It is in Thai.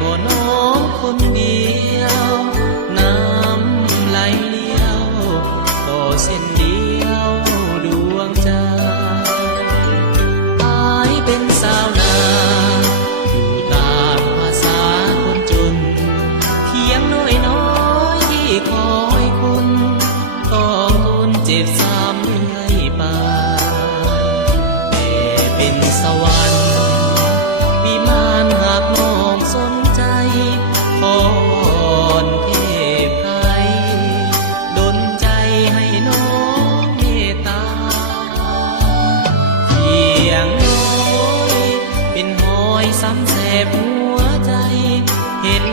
บ่น้องคนเดียวน้ำไหลเลี้ยวต่อเส้นเดียวดวงใจอายเป็นสาวนาอยู่ตามภาษาคนจนเพียงน้อยน้อยที่คอยคุณต้องทนเจ็บซ้ำเรื่อยไปแต่เป็นสวรรค์วิมานหากน้องสนใจขอวอนเทพไทยดลใจให้น้องเมตตาเพียงน้อยเป็นหอยซ้ำแสบหัวใจเห็น